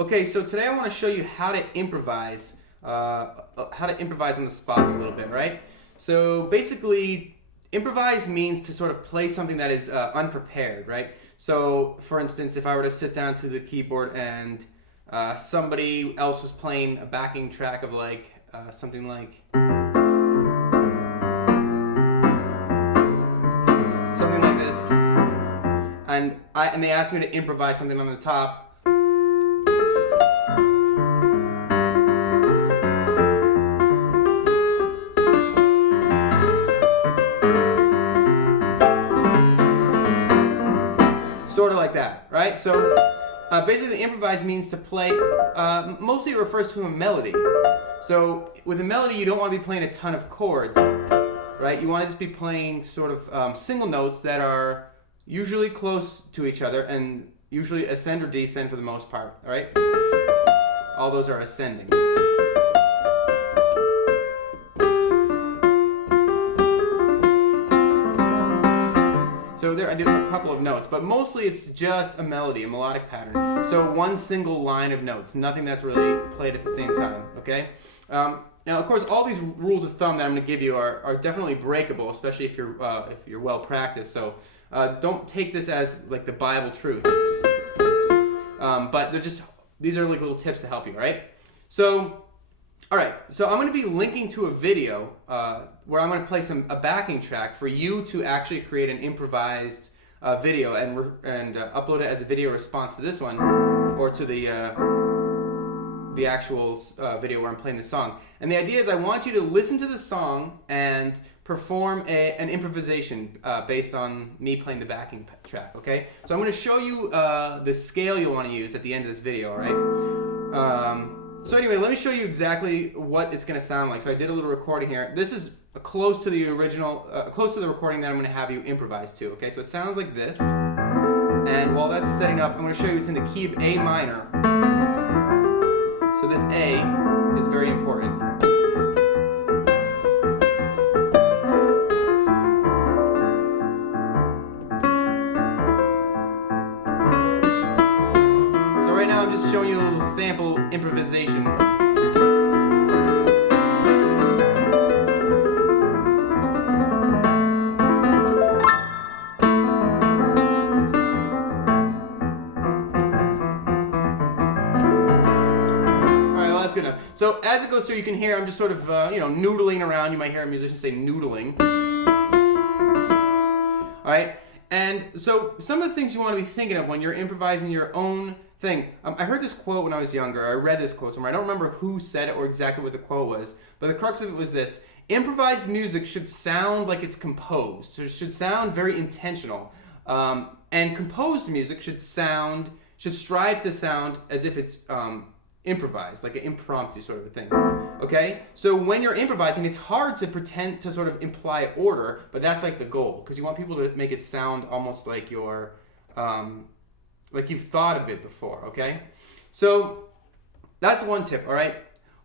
Okay, so today I want to show you how to improvise on the spot a little bit, right? So basically, improvise means to sort of play something that is unprepared, right? So, for instance, if I were to sit down to the keyboard and somebody else was playing a backing track of something like this, and they asked me to improvise something on the top. Sort of like that, right? So basically the improvise means to play, mostly it refers to a melody. So with a melody you don't want to be playing a ton of chords, right? You want to just be playing sort of single notes that are usually close to each other and usually ascend or descend for the most part, all right? All those are ascending. So there I do a couple of notes, but mostly it's just a melody, a melodic pattern. So one single line of notes, nothing that's really played at the same time, okay? Now, of course, all these rules of thumb that I'm going to give you are definitely breakable, especially if you're well practiced. So don't take this as like the Bible truth. But these are like little tips to help you, right? So, all right. So I'm going to be linking to a video where I'm going to play a backing track for you to actually create an improvised video and upload it as a video response to this one or to the actual video where I'm playing the song. And the idea is I want you to listen to the song and perform an improvisation based on me playing the backing track, okay? So I'm going to show you the scale you'll want to use at the end of this video, all right? So anyway, let me show you exactly what it's going to sound like. So I did a little recording here. This is close to the original, close to the recording that I'm going to have you improvise to, okay? So it sounds like this. And while that's setting up, I'm going to show you it's in the key of A minor. So this A is very important. So right now I'm just showing you a little sample improvisation. Good enough. So as it goes through, you can hear I'm just sort of noodling around. You might hear a musician say noodling. All right, and so some of the things you want to be thinking of when you're improvising your own thing. I heard this quote when I was younger. I read this quote somewhere. I don't remember who said it or exactly what the quote was, but the crux of it was this: improvised music should sound like it's composed. So it should sound very intentional, and composed music should strive to sound as if it's improvised, like an impromptu sort of a thing. Okay? So when you're improvising, it's hard to pretend to sort of imply order, but that's like the goal, because you want people to make it sound almost like you're like you've thought of it before, okay? So that's one tip, all right?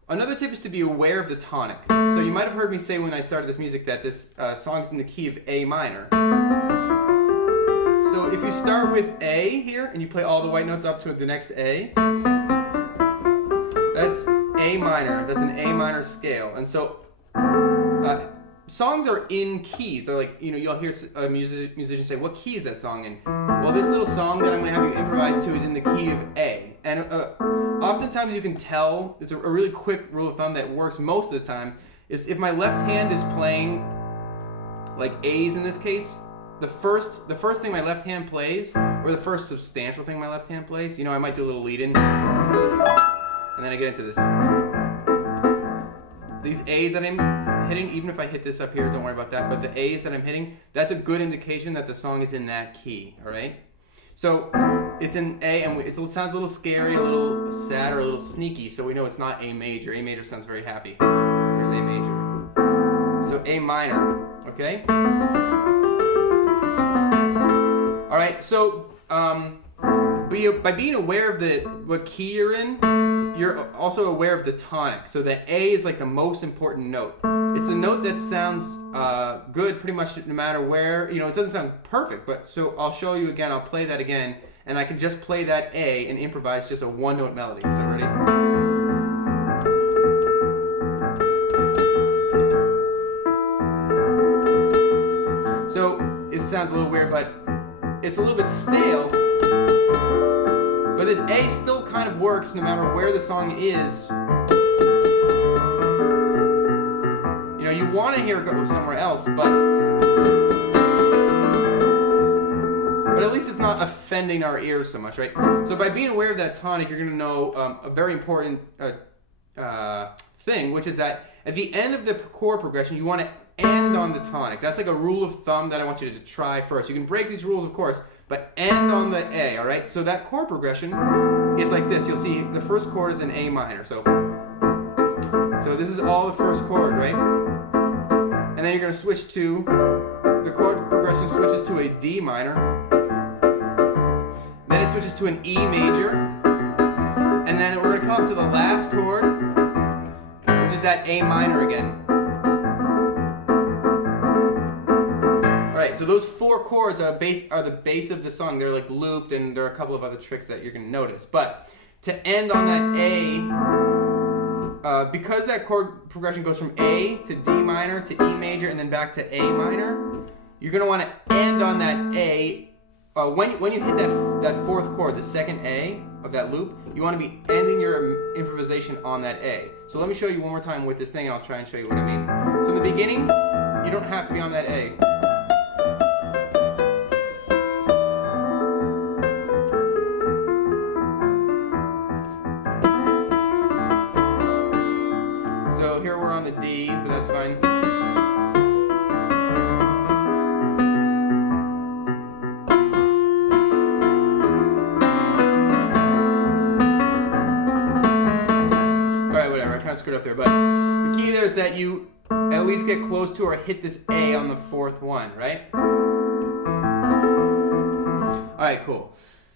Another tip is to be aware of the tonic. So you might have heard me say when I started this music that this song's in the key of A minor. So if you start with A here and you play all the white notes up to the next A, that's A minor. That's an A minor scale. And so songs are in keys. They're like, you'll hear a musician say, what key is that song in? Well, this little song that I'm going to have you improvise to is in the key of A. And oftentimes you can tell, it's a really quick rule of thumb that works most of the time, is if my left hand is playing like A's in this case, the first thing my left hand plays, or the first substantial thing my left hand plays, I might do a little lead in. And then I get into this. These A's that I'm hitting, even if I hit this up here, don't worry about that, but the A's that I'm hitting, that's a good indication that the song is in that key, all right? So it's in A, and it sounds a little scary, a little sad, or a little sneaky, so we know it's not A major. A major sounds very happy. Here's A major. So A minor, okay? All right, so by being aware of what key you're in, you're also aware of the tonic. So the A is like the most important note. It's the note that sounds good pretty much no matter where. It doesn't sound perfect, but so I'll show you again. I'll play that again, and I can just play that A and improvise just a one-note melody. So ready? So it sounds a little weird, but it's a little bit stale. But this A still kind of works no matter where the song is. You know, you want to hear it go somewhere else, but at least it's not offending our ears so much, right? So by being aware of that tonic, you're going to know a very important thing, which is that at the end of the chord progression, you want to end on the tonic. That's like a rule of thumb that I want you to try first. You can break these rules, of course, but end on the A, all right? So that chord progression is like this. You'll see the first chord is an A minor. So this is all the first chord, right? And then you're going to switch to, the chord progression switches to a D minor. Then it switches to an E major. And then we're going to come up to the last chord, which is that A minor again. Alright, so those four chords are the base of the song. They're like looped, and there are a couple of other tricks that you're going to notice. But to end on that A, because that chord progression goes from A to D minor to E major and then back to A minor, you're going to want to end on that A. When you hit that fourth chord, the second A of that loop, you want to be ending your improvisation on that A. So let me show you one more time with this thing, and I'll try and show you what I mean. So in the beginning, you don't have to be on that A. So here we're on the D, but that's fine. Alright, whatever, I kind of screwed up there, but the key there is that you at least get close to or hit this A on the fourth one, right? Alright, cool.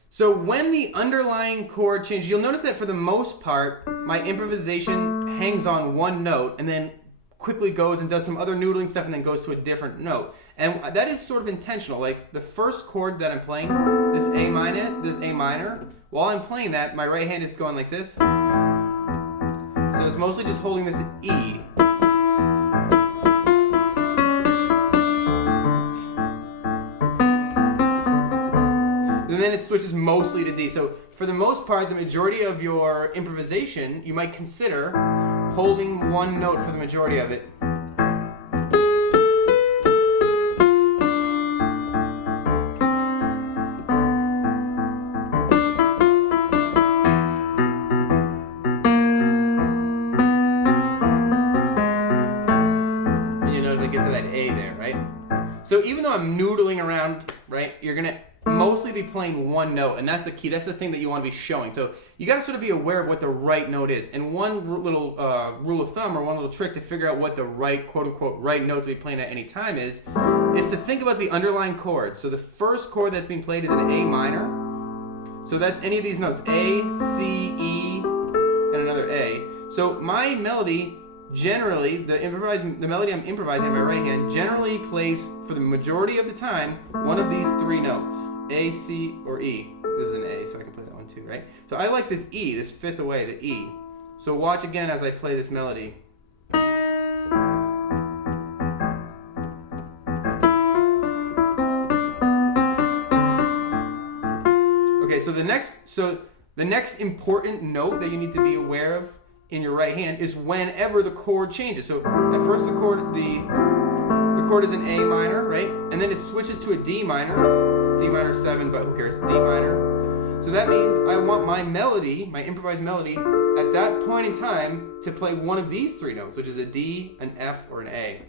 So when the underlying chord changes, you'll notice that for the most part, my improvisation hangs on one note and then quickly goes and does some other noodling stuff and then goes to a different note. And that is sort of intentional. Like the first chord that I'm playing, this A minor, while I'm playing that, my right hand is going like this. So it's mostly just holding this E. And then it switches mostly to D. So for the most part, the majority of your improvisation, you might consider holding one note for the majority of it. And you notice I get to that A there, right? So even though I'm noodling around, right, you're going to mostly be playing one note, and that's the key. That's the thing that you want to be showing. So you got to sort of be aware of what the right note is. And one little rule of thumb or one little trick to figure out what the right, quote-unquote, right note to be playing at any time is to think about the underlying chords. So the first chord that's being played is an A minor. So that's any of these notes, A, C, E, and another A. So my melody, generally, the melody I'm improvising in my right hand generally plays, for the majority of the time, one of these three notes. A, C, or E. This is an A, so I can play that one too, right? So I like this E, this fifth away, the E. So watch again as I play this melody. Okay, so the next important note that you need to be aware of in your right hand is whenever the chord changes. So at first the chord is an A minor, right? And then it switches to a D minor 7, but who cares? D minor. So that means I want my melody, my improvised melody, at that point in time to play one of these three notes, which is a D, an F, or an A.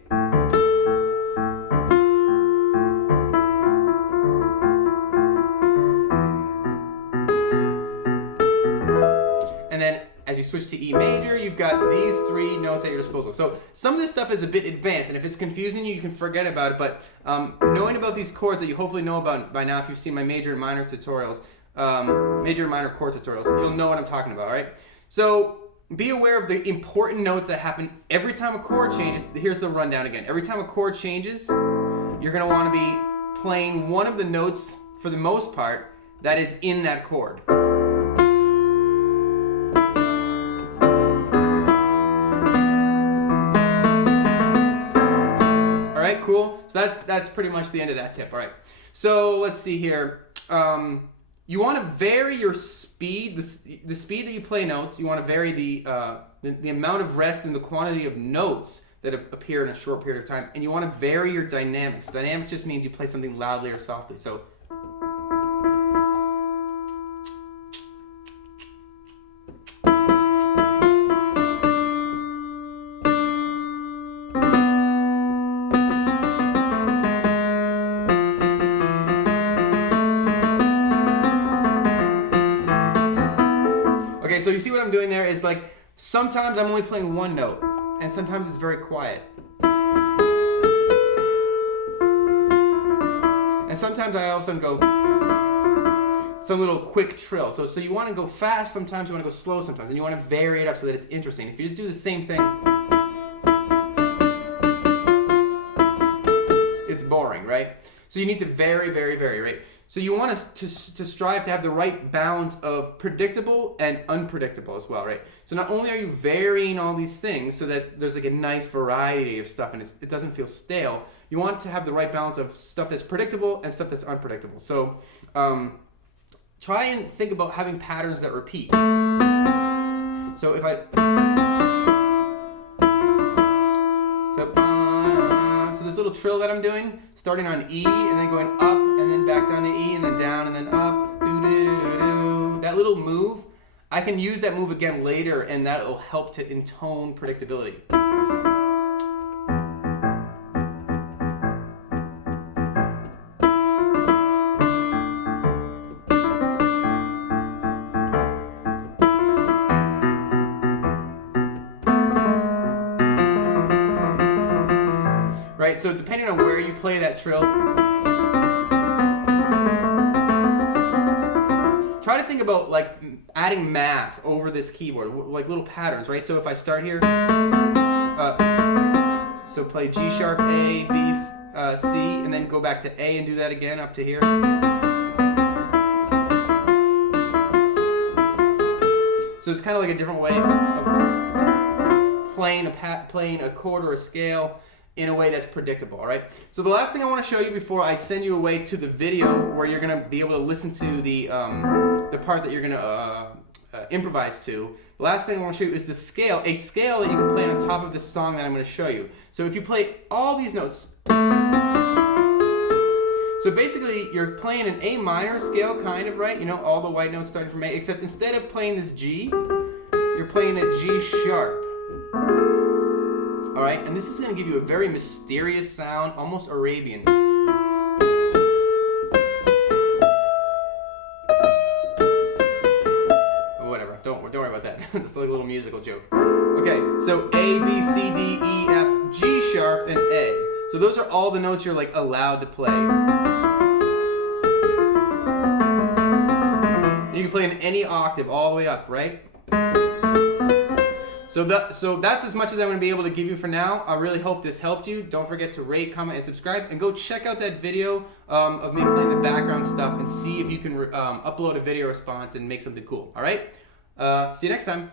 And then as you switch to E major, you've got these three notes at your disposal. So some of this stuff is a bit advanced, and if it's confusing you, you can forget about it. But knowing about these chords that you hopefully know about by now, if you've seen my major and minor tutorials, major and minor chord tutorials, you'll know what I'm talking about, right? So be aware of the important notes that happen every time a chord changes. Here's the rundown again. Every time a chord changes, you're going to want to be playing one of the notes, for the most part, that is in that chord. All right, cool. So that's pretty much the end of that tip. All right. So let's see here. You want to vary your speed, the speed that you play notes. You want to vary the amount of rest and the quantity of notes that appear in a short period of time. And you want to vary your dynamics. Dynamics just means you play something loudly or softly. So okay, so you see what I'm doing there is like sometimes I'm only playing one note and sometimes it's very quiet. And sometimes I all of a sudden go some little quick trill. So you want to go fast sometimes, you want to go slow sometimes, and you want to vary it up so that it's interesting. If you just do the same thing, it's boring, right? So you need to vary, right? So you want to strive to have the right balance of predictable and unpredictable as well, right? So not only are you varying all these things so that there's like a nice variety of stuff and it doesn't feel stale, you want to have the right balance of stuff that's predictable and stuff that's unpredictable. So try and think about having patterns that repeat. So if so this little trill that I'm doing, starting on E and then going up and then back down to E and then down and then up, do-do-do-do-do. That little move, I can use that move again later and that will help to intone predictability. Right, so depending on where you play that trill, try to think about like adding math over this keyboard, like little patterns, right? So if I start here, so play G sharp, A, B, C, and then go back to A and do that again up to here. So it's kind of like a different way of playing a chord or a scale in a way that's predictable, all right? So the last thing I want to show you before I send you away to the video where you're going to be able to listen to the part that you're going to improvise to, the last thing I want to show you is the scale, a scale that you can play on top of this song that I'm going to show you. So if you play all these notes, so basically you're playing an A minor scale kind of, right? You know, all the white notes starting from A, except instead of playing this G, you're playing a G sharp. All right, and this is going to give you a very mysterious sound, almost Arabian. Whatever, don't worry about that. It's like a little musical joke. Okay, so A, B, C, D, E, F, G sharp, and A. So those are all the notes you're like allowed to play. And you can play in any octave all the way up, right? So that's as much as I'm going to be able to give you for now. I really hope this helped you. Don't forget to rate, comment, and subscribe. And go check out that video of me playing the background stuff and see if you can upload a video response and make something cool. All right? See you next time.